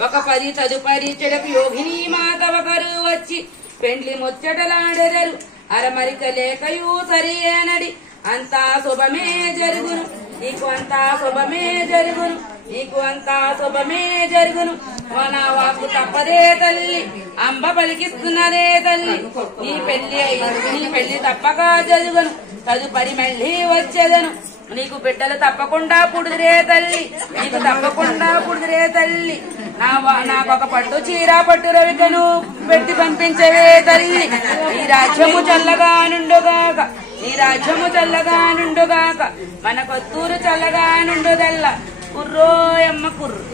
ఒక 10 తదుపరి చెడకు యోగిని మాత ఒకరు వచ్చి పెండ్లి ముచ్చటలాడెదరు అరమరిక లేకయూ సరియనడి అంతా శుభమే జరుగును నీకు అంతా శుభమే జరుగును నీకు అంతా శుభమే జరుగును మన వాకు తప్పదే తల్లి అంబ పలికిస్తున్నదే తల్లి నీ పెళ్లి తప్పక జరుగును తదుపరి మళ్ళీ వచ్చేదను నీకు బిడ్డలు తప్పకుండా పుడుదురే తల్లి నీకు తప్పకుండా పుడుదురే తల్లి నాకొక పట్టు చీర పట్టు రవికను పెట్టి పంపించవే తల్లి నీ రాజ్యము చల్లగా నుండుగాక నీ రాజ్యము చల్లగా నుండుగాక మన కొత్తూరు చల్లగా నుండుదల్ల కుర్రోయమ్మ కుర్రు